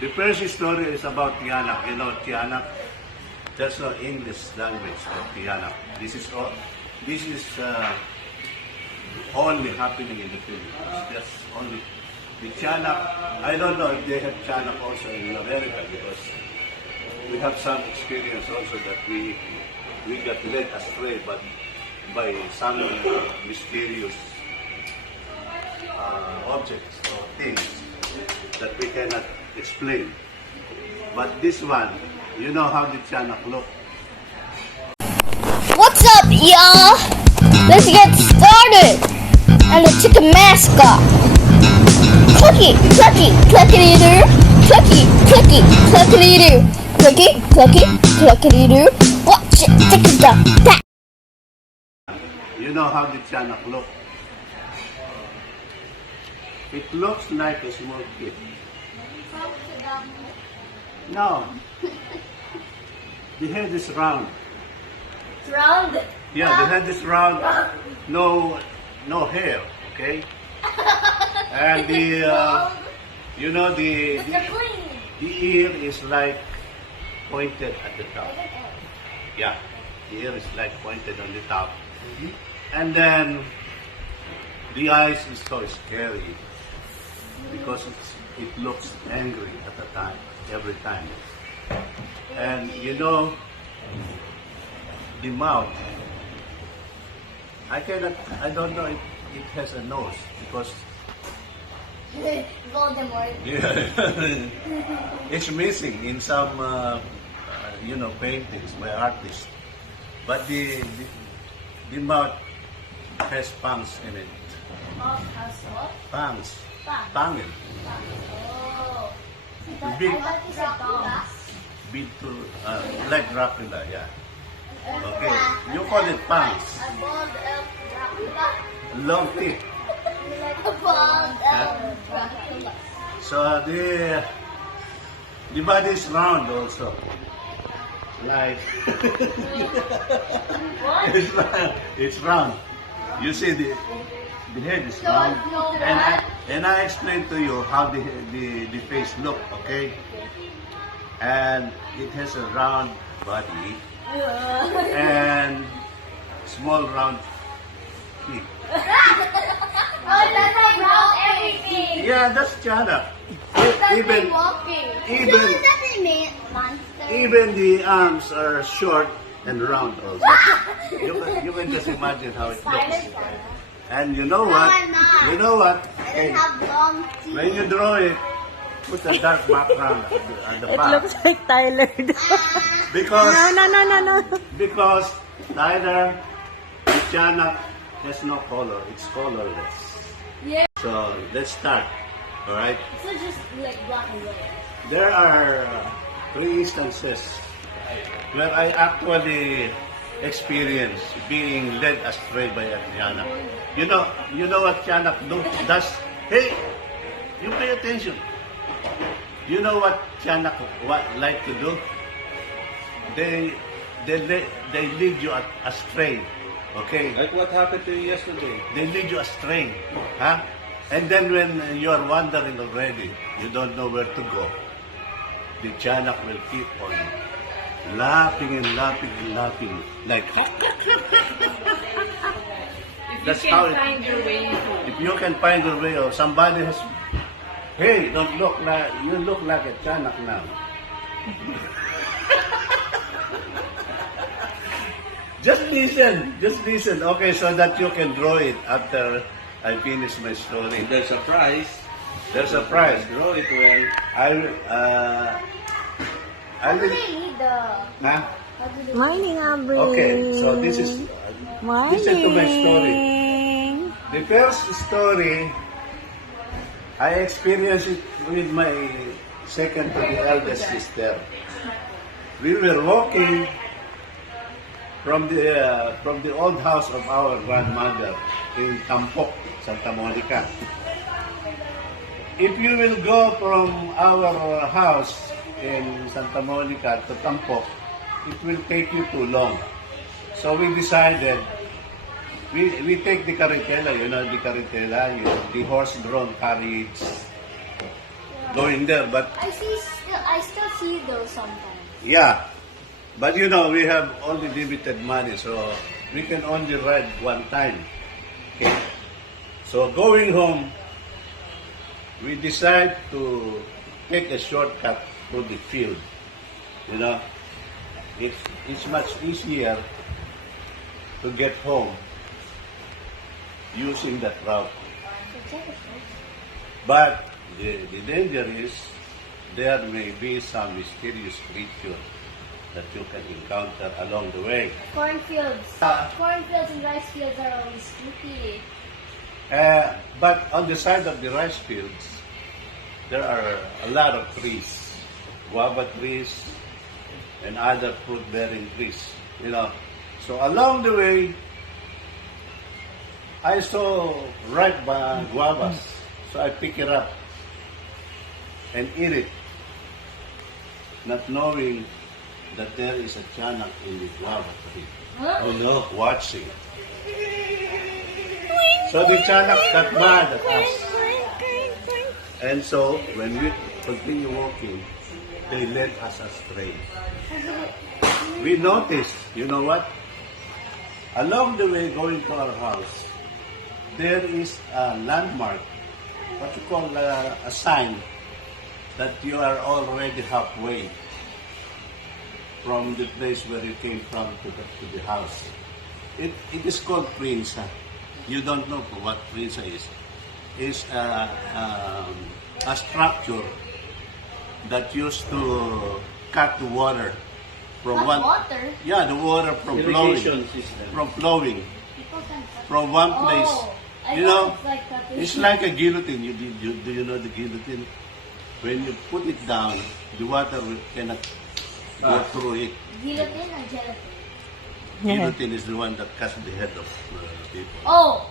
The first story is about Tiyanak. You know Tiyanak? There's no English language of Tiyanak. This is only happening in the Philippines. That's only the Tiyanak. I don't know if they have Tiyanak also in America, because we have some experience also that we got led astray, but by some mysterious objects or things that we cannot explain. But this one, you know how the Tiyanak look. What's up, y'all? Let's get started. I'm the chicken mascot. Clucky, clucky, clucky-doo. Clucky, clucky, clucky-doo. Clucky, clucky, clucky-doo. Watch it, tick-a-duck. You know how the Tiyanak look. It looks like a small kid. No. The head is round. Round. Yeah, the head is round. No hair. Okay. And the you know the ear is like pointed at the top. Yeah, the ear is like pointed on the top. And then the eyes is so scary because it looks angry at the time, every time. And you know, the mouth, I don't know if it has a nose, because Voldemort. yeah, it's missing in some you know, paintings by artists. But the mouth has fangs in it. Mouth has what? Fangs. Fangs. Pangil. Oh. Big. I thought you said Dracula. Big to, like Dracula, yeah. Okay, you call it fangs. A bald elf Dracula. Long teeth. A bald elf Dracula. So the body is round also. Like What? it's round. You see the head is round. And I explained to you how the face look, okay? And it has a round body and small round feet. Oh, that's like round everything. Yeah, that's Tiyanak. Even Walking. Monster. even the arms are short and round also. You can just imagine how it looks. And you know what? You know what? Okay, Have long teeth. when you draw it, put a dark background at the It back. looks like Tyler. Because No. because Tyler, the Tiyanak has no color. It's colorless. Yeah. So let's start. All right. So just like black and white. There are 3 instances where I actually experienced being led astray by a Tiyanak. You know what Tiyanak does? Hey, you pay attention. You know what Tiyanak like to do? They lead you astray. Okay? Like what happened to you yesterday? They lead you astray. Huh? And then when you are wandering already, you don't know where to go, the Tiyanak will keep on laughing and laughing and laughing. Like, that's how it, Find your way to if you can find your way, or somebody has, hey, don't look like, you look like a Tiyanak now. Just listen, okay, so that you can draw it after I finish my story. If there's a prize, There's a prize. draw it well. I How do will, they need the... huh? How do they... Morning, Aubrey. Okay, so this is, Morning. listen to my story. The first story, I experienced it with my second to the eldest sister. We were walking from the old house of our grandmother in Tampok, Santa Monica. If you will go from our house in Santa Monica to Tampok, it will take you too long. So we decided, we take the carretela, you know the carretela, the horse-drawn carriage. going there. But I still see those sometimes. yeah, but you know, we have only limited money, so we can only ride one time. Okay? So going home, we decide to take a shortcut through the field. You know, it's much easier to get home using that route. But the danger is there may be some mysterious creature that you can encounter along the way. Cornfields. Cornfields and rice fields are always spooky. But on the side of the rice fields, there are a lot of trees, guava trees, and other fruit-bearing trees. You know, so along the way, I saw ripe guavas, so I pick it up and eat it, not knowing that there is a tiyanak in the guava tree. Huh? Oh no, watching. So the tiyanak got mad at us. And so, when we continue walking, they led us astray. We noticed, you know what? Along the way going to our house, there is a landmark, what you call a sign, that you are already halfway from the place where you came from to the house. It is called Prinsa. You don't know what Prinsa is. It's a structure that used to cut the water from Hot water? Yeah, the water from flowing. Irrigation system. From flowing People can cut. from one place. Oh, I You know, thought it's like cutting. it's like a guillotine. Do you know the guillotine? When you put it down, the water cannot go through it. Guillotine or gelatin? Guillotine is the one that cuts the head of people. Oh!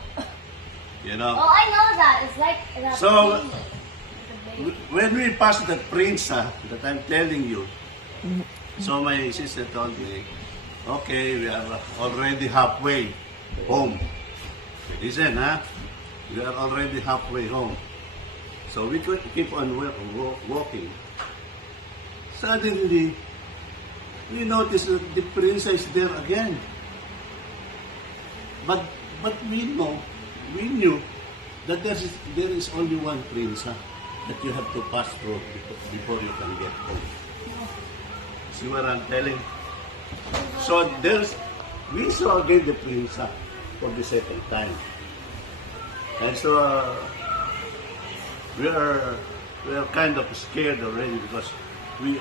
You know. Oh, I know that. It's like that. So, thing. It's a baby. When we passed that Prinsa that I'm telling you, so my sister told me, okay, we are already halfway home. Listen, huh? We are already halfway home. So we could keep on walking. Suddenly, we noticed that the Prinsa is there again. But we knew that there is only one Prinsa that you have to pass through before you can get home. See what I'm telling? So we saw again the Prinsa for the second time. And so we are kind of scared already because we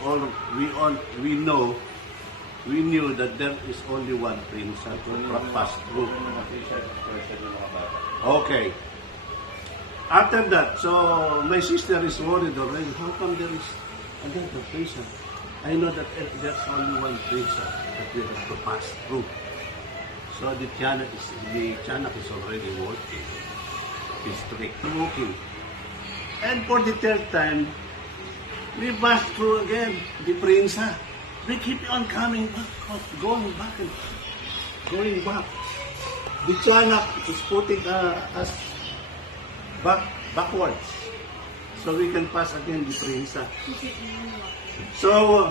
knew that there is only one Prinsa to pass through. Okay. After that, so my sister is worried already. How come there is another Prinsa? I know that there's only one Prinsa that we have to pass through. So the tiyanak is already working. He's walking. And for the third time, we pass through again the Prinsa. We keep on coming back, going back and going back. The tiyanak is putting us backwards, so we can pass again the Prinsa. So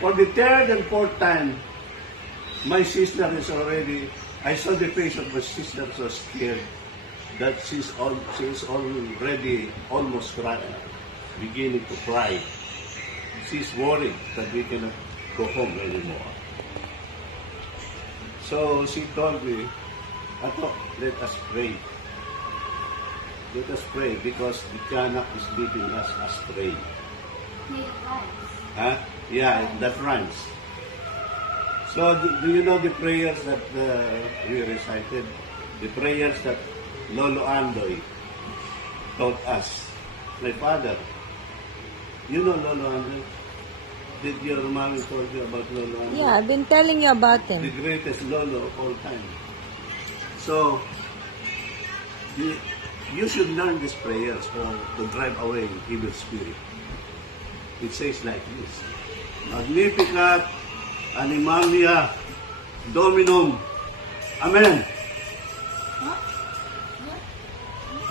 for the third and fourth time, my sister is already. I saw the face of my sister so scared that she is already almost beginning to cry. She's worried that we cannot go home anymore. So she told me, Ato, let us pray. Let us pray because the tiyanak is leading us astray. Huh? Yeah, that rhymes. So do you know the prayers that we recited? The prayers that Lolo Ato taught us. My father, you know Lolo Ato? Did your mommy told you about Lolo Ato? Yeah, I've been telling you about The him. greatest Lolo of all time. So, you should learn these prayers to drive away evil spirit. It says like this: Magnificat animalia Dominum. Amen.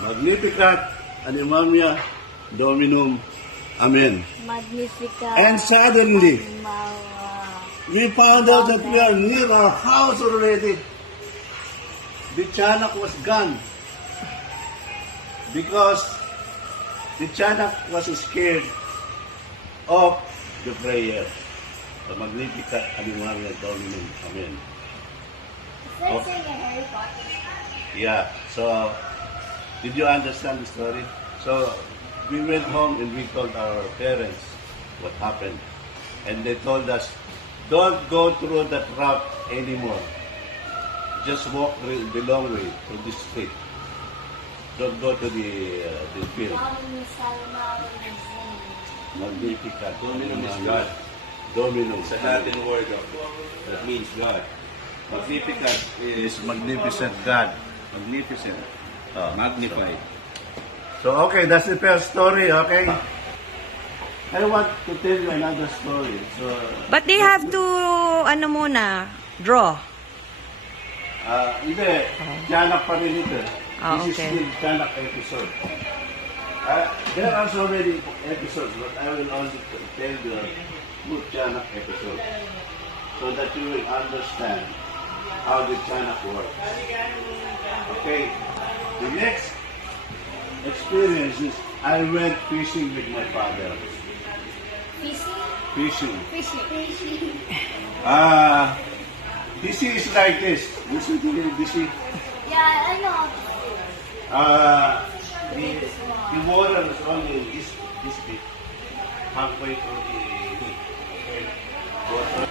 Magnificat animalia Dominum. Amen. Magnifica. And suddenly, Mawa. we found out that we are near our house already. The Chanak was gone. Because the Chanak was scared of the prayer. The Magnificat Animalia Dominum. Amen. It's like saying a Harry Potter. Yeah. So, did you understand the story? So, we went home and we told our parents what happened. And they told us, don't go through that route anymore. Just walk the long way to the street. Don't go to the field. Magnificat. Dominum is God. Dominum. It's a Latin word that means God. Magnificat is Is magnificent God. magnificent, Oh, magnified. So, okay, that's the first story, okay? I want to tell you another story. So, But they have to, ano muna, draw. hindi, Tiyanak pa rin ito. Ah, This okay. is still Tiyanak episode. There are so many episodes, but I will only tell you good Tiyanak episode so that you will understand how the Tiyanak works. Okay, the next experience is I went fishing with my father. Fishing? Fishing. Fishing. This is like this. This is Yeah, I know. the water is only this big, halfway through the okay, water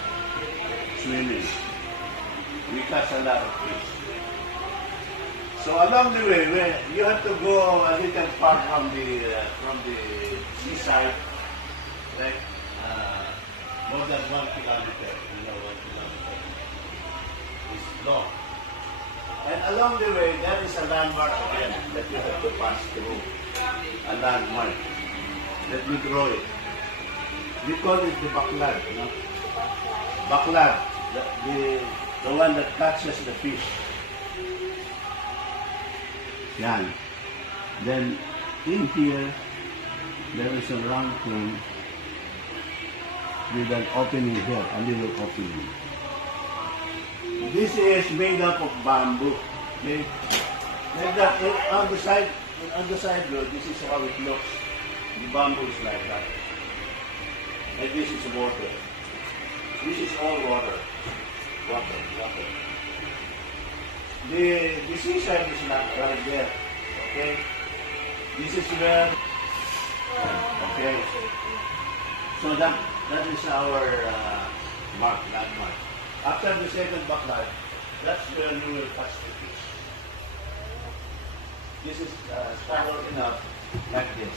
swimming. We catch a lot of fish. So along the way, you have to go a little far from the seaside, like more than 1 kilometer. You know, 1 kilometer is long. And along the way, there is a landmark again that you have to pass through. A landmark. Let me draw it. We call it the baklad. You know? Baklad, the one that catches the fish. Yan. Then, in here, there is a round thing with an opening here, a little opening. This is made up of bamboo. Okay? Like that, on the side road, this is how it looks. The bamboo is like that. And this is water. This is all water. Water. The seaside is not right there. Okay? This is where, okay? So that is our landmark. After the second backyard, that's where you will catch the fish. This is standard enough, like this.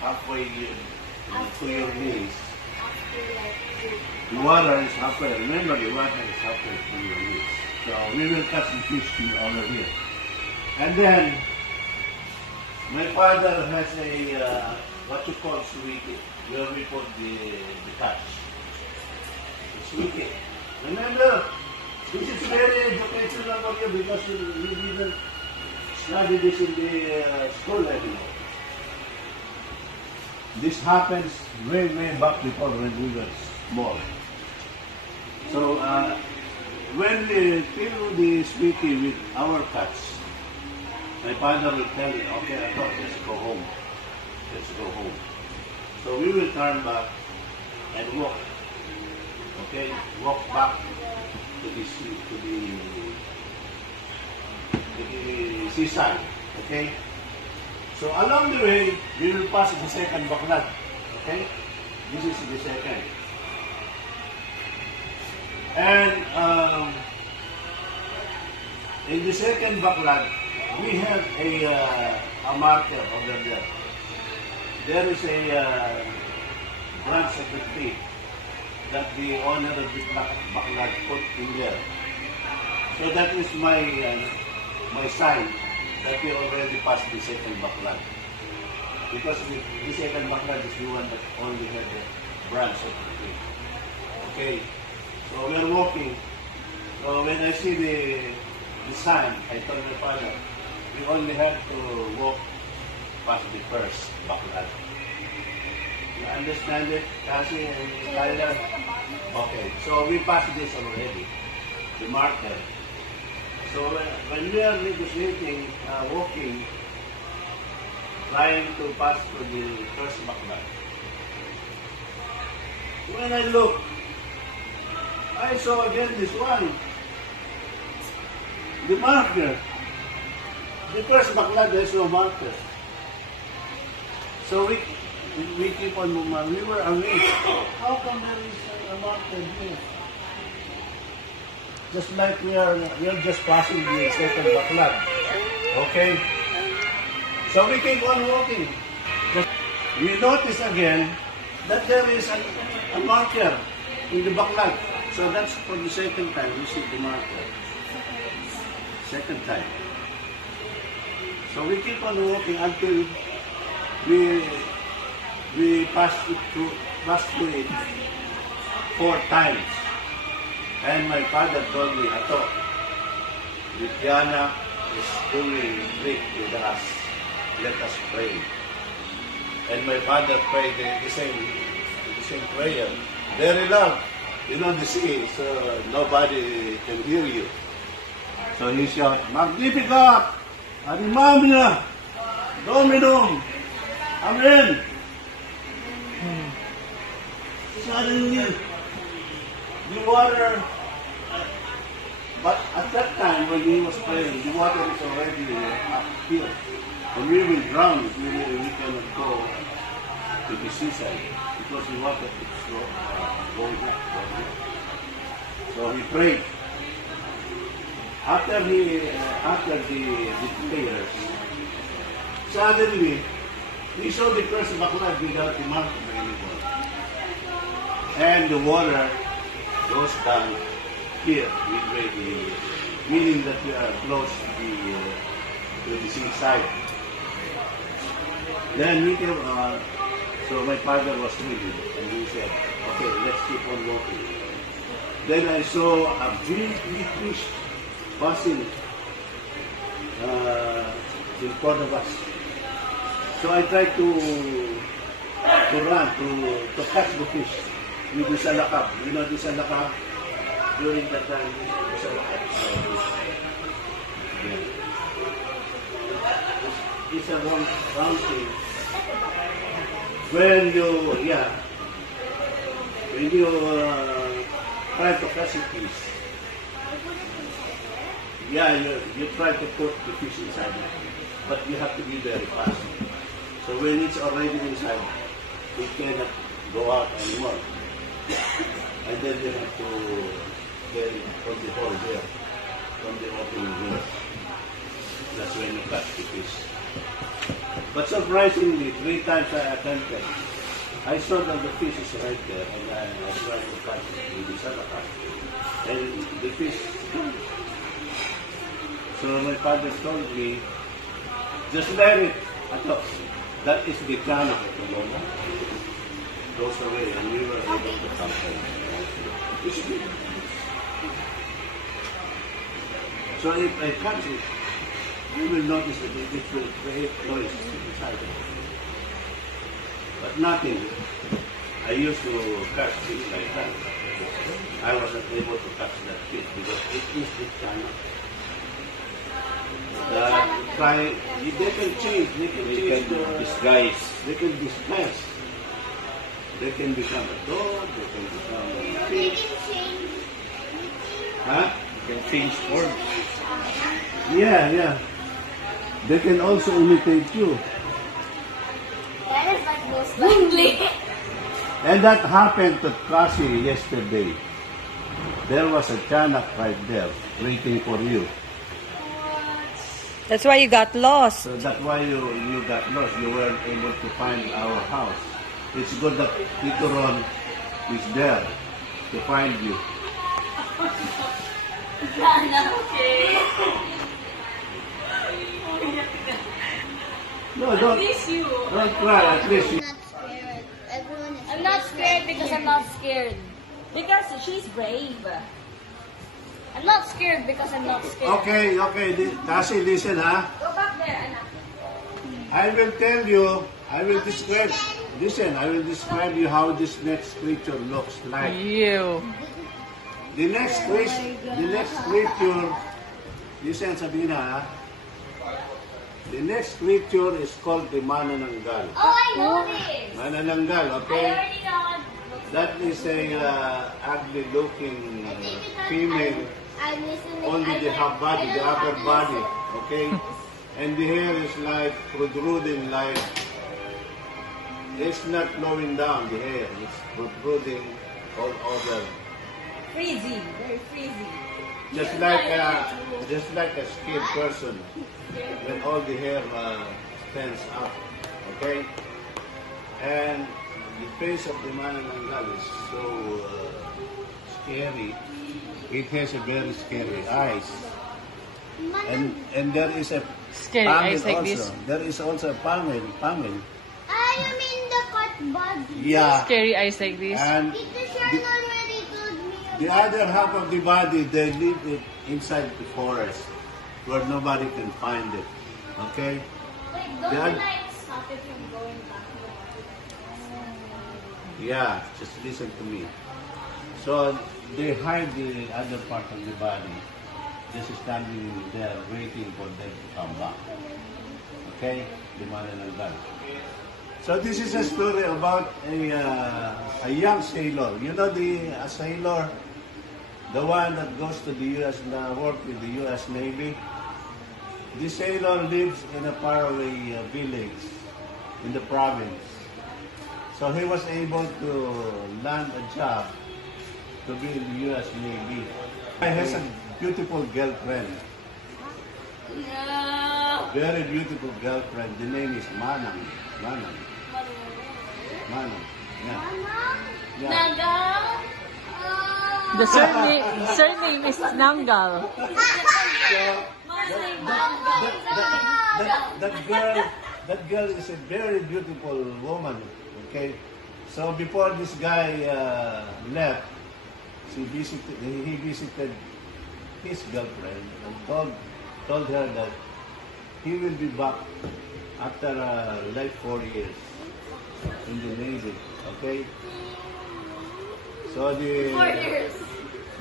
Halfway to your knees. The water is halfway. Remember, the water is halfway to your knees. So we will catch the fish over here. And then, my father has a, what you call sweetie, where we put the catch. Sweetie. Remember, this is very educational for you because you didn't study this in the school anymore. This happens way back before when we were small. So, when we fill the sweetie with our cats, my father will tell me, okay, I thought, let's go home. Let's go home. So we will turn back and walk. Okay, walk back to the seaside. Okay. So along the way, we will pass the second backlog. Okay, this is the second. And in the second backlog, we have a marker over there. There is a branch of the tree that the owner of the backlog put in there. So that is my sign that we already passed the second backlog. Because the second backlog is the one that only had the branch of the tree. Okay, so we're walking. So when I see the sign, I told my father, we only have to walk past the first backlog. understand it, Cassie and Tyler? Okay, so we passed this already, the marker. So when we are negotiating, walking, trying to pass through the first backlog, when I look, I saw again this one, the marker. The first backlog, there's no marker. So we keep on moving. We were amazed. How come there is a marker here? Just like we are just passing the second backlog. Okay? So we keep on walking. We notice again that there is a marker in the backlog. So that's for the second time we see the marker. Second time. So we keep on walking until we pass through it 4 times. And my father told me, Ato, Viviana is doing great with us. Let us pray. And my father prayed the same prayer. Very loud. You know the sea, so nobody can hear you. So he shouted, Magnificat! Animamia! Dominum! Amen! Suddenly, the water, but at that time when he was praying, the water is already up here. And we will drown if we cannot go to the seaside because the water is going up. So he prayed. After the prayers, suddenly we saw the first backlog without the marker anymore. And the water goes down here midway, meaning that we are close to the seaside. Then we came on, so my father was with me, and he said, okay, let's keep on walking. Then I saw a big fish passing in front of us. So I tried to run, to catch the fish with the salakab. You know the salakab? During that time, the salakab. It's a round thing. When you try to catch a fish, you try to put the fish inside it, but you have to be very fast. So when it's already inside, it cannot go out anymore. And then you have to get it from the hole there, from the opening here. That's when you catch the fish. But surprisingly, 3 times I attempted. I saw that the fish is right there, and I tried to catch it with the salakab. And the fish gone. So my father told me, just let it. I thought, that is the kind of the moment. Goes away, and we were able to come home. So if I catch it, you will notice that it will create noise inside it. But nothing. I used to catch fish like that. I wasn't able to catch that fish because it is the channel. They can change. They can disguise. They can disguise. They can become a dog. They can become a fish. Huh? You can change form. Yeah. They can also imitate you. That is like most likely. And that happened to Kasi yesterday. There was a Chanak right there waiting for you. That's why you got lost. So that's why you got lost. You weren't able to find our house. It's good that Tito Ron is there to find you. Okay. No, don't cry. At least you. I'm not scared because I'm not scared. Because she's brave. I'm not scared because I'm not scared. Okay. Kasi listen, ha. Go back there, anak. I will tell you. I will describe. listen, I will describe you how this next creature looks like. You. The next creature, listen, Sabina, ha? The next creature is called the manananggal. Oh, I know this. Manananggal, I okay? already know. That is a ugly-looking female. I'm listening. Only the half body, the upper body, okay? And the hair is like protruding, like it's not flowing down. The hair it's protruding all over, Freezy. Very freezy. just like a skinny person when all the hair stands up, okay? And the face of the manananggal is so scary. It has a very scary eyes. And there is a Scary panel eyes like also. this. There is also a panel. Ah, you mean the cut body? Yeah. Scary eyes like this. And Tito Sean already told me the other half of the body, they leave it inside the forest where nobody can find it. Okay? Wait, don't Yeah. you like stop it from going back? Yeah, just listen to me. So they hide the other part of the body, just standing there waiting for them to come back. Okay? The manananggal. So this is a story about a young sailor. You know a sailor, the one that goes to the U.S. Work with the U.S. Navy. The sailor lives in a faraway village in the province. So he was able to land a job to be in the U.S. Navy. He has a beautiful girlfriend. No. Very beautiful girlfriend. The name is Manang. Manang. Manang. Yeah. Yeah. Naga? The surname is Nangal. That girl is a very beautiful woman. Okay, so before this guy left, he visited his girlfriend and told her that he will be back after like 4 years in the Navy. Okay, so 4 years.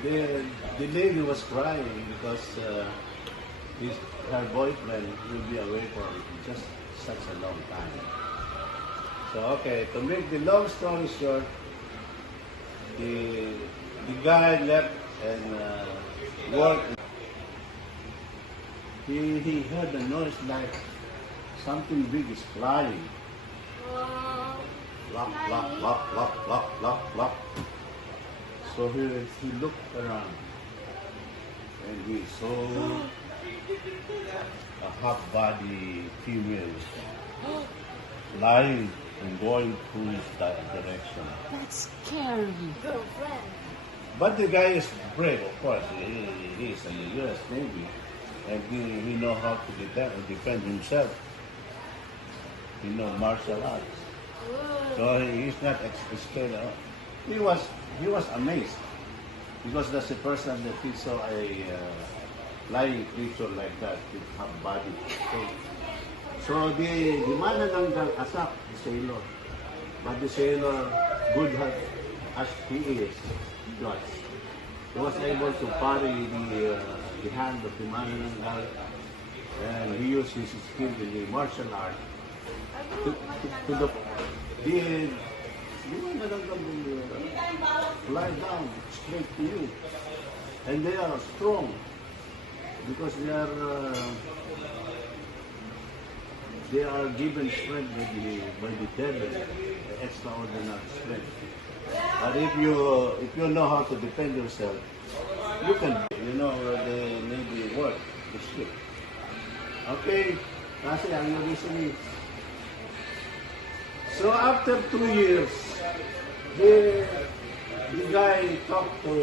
the lady was crying because her boyfriend will be away for just such a long time. So okay, to make the long story short, the guy left and worked. He heard a noise like something big is flying. Lock, lock, lock, lock, lock, lock, lock. So he looked around and he saw a half-body female flying and going through that direction. That's scary. Girlfriend. But the guy is brave, of course. He is in the U.S. Navy, and he know how to defend himself. He know martial arts, so he's not scared. He was amazed because that's the first time that he saw a flying creature like that with half body. So the manananggal attacked the sailor, but the sailor, good heart as he is, he was able to parry the hand of the manananggal, and he used his skill in the martial art to the manananggal will fly down straight to you, and they are strong because they are given strength by the devil, extraordinary strength. But if you know how to defend yourself, you can. You know the Navy work, the ship. Okay, kasi are you listening? So after 2 years, the guy talked to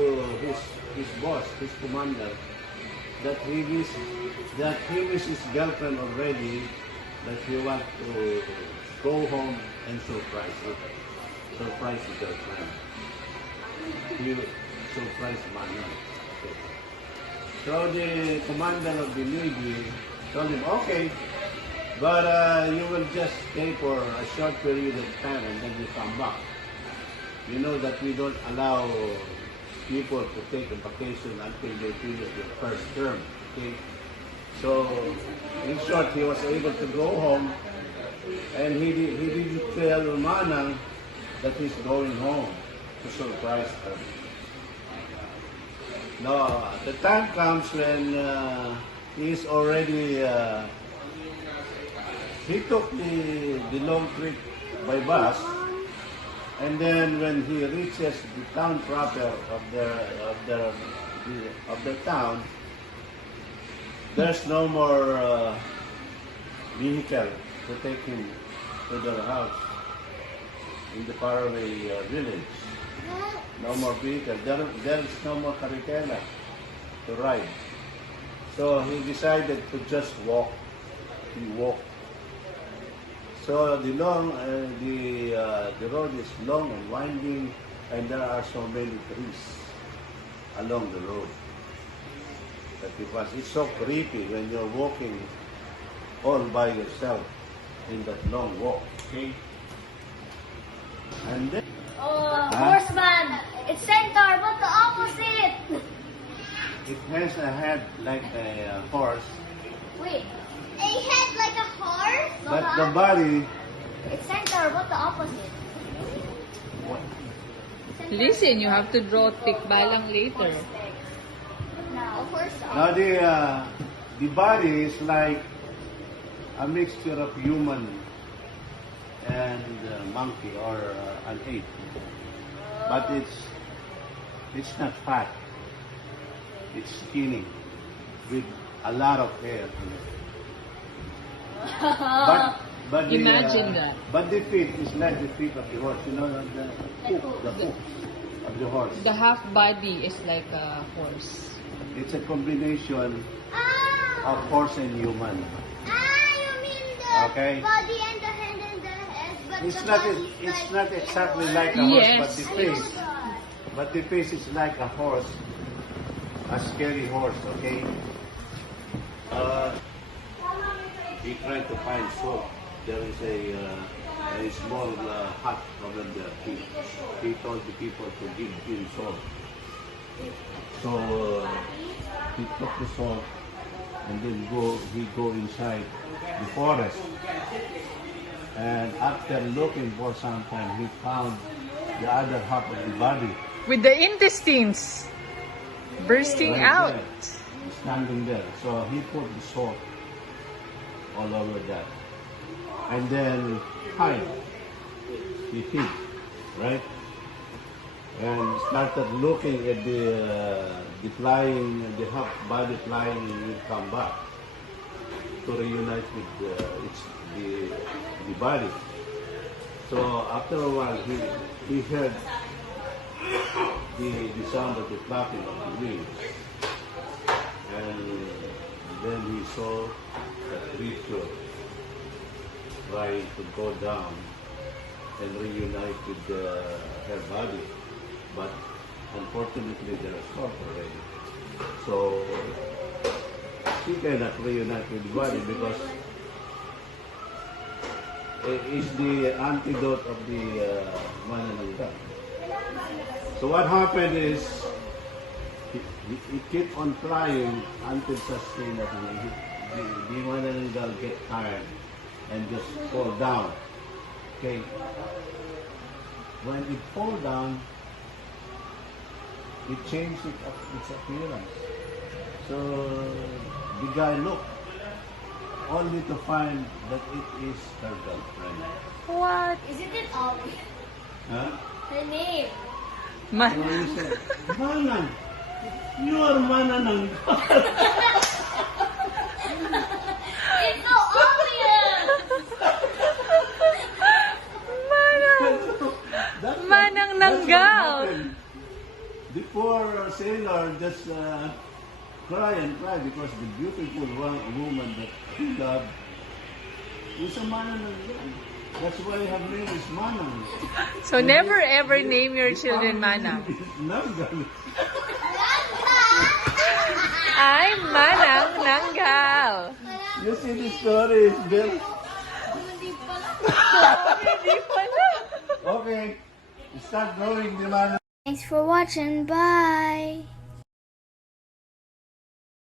his boss, his commander, that he missed his girlfriend already, that he want to go home and surprise his girlfriend. He surprised Manon. Okay. So the commander of the Navy told him, okay, But you will just stay for a short period of time and then you come back. You know that we don't allow people to take a vacation until they finish their first term. Okay? So, in short, he was able to go home and he didn't tell Manang that he's going home to surprise her. No, the time comes when he's already, he took the long trip by bus, and then when he reaches the town proper of the town, there's no more vehicle to take him to their house in the faraway village. No more vehicle. There is no more carretera to ride. So he decided to just walk. He walked. So the road is long and winding, and there are so many trees along the road. But it's so creepy when you're walking all by yourself in that long walk. Okay. And then. Horseman! It's centaur, but the opposite! It has a head like a horse, Wait. A head like a horse? but the body. It's centaur, but the opposite. Listen, you have to draw tikbalang later. Now, horse. Now the body is like a mixture of human and monkey or an ape, but it's not fat. It's skinny with a lot of hair in it. But Imagine that. But the feet is like the feet of the horse. You know the hoof of the horse. The half body is like a horse. It's a combination of horse and human. You mean the Okay. body and the hand and the head, but It's the not body is it's like not exactly like a horse, Yes. but the face is like a horse, a scary horse. Okay. He tried to find salt. There is a small hut over there. He told the people to give him salt. So he took the salt and then he go inside the forest. And after looking for some time, he found the other half of the body. With the intestines bursting right out. there, standing there. So he put the salt all over that. And then hide. He hid, right? And started looking at the flying, the half body flying will come back to reunite with the body. So after a while, he heard the sound of the flapping of the wings, and then he saw the creature trying to go down and reunite with her body, but unfortunately they are short already. So she cannot reunite with the body because it's the antidote of the manananggal. So what happened is he kept on flying until such thing that the manananggal get tired and just fall down. Okay. When it fall down, it changed its appearance. So the guy looked, only to find that it is her girlfriend. What? Isn't it obvious? Huh? Her name. Ma- So he said, Manang, you are Manang. It's so obvious! Manang nanggal. The poor sailor just cry and cry because the beautiful woman that he loved is a Manang. That's why her name is Manang. So never ever name your children Manang. Nanggal. I'm Manang Nanggal. You see the story, Bill? Okay. Start drawing the man. Thanks for watching. Bye.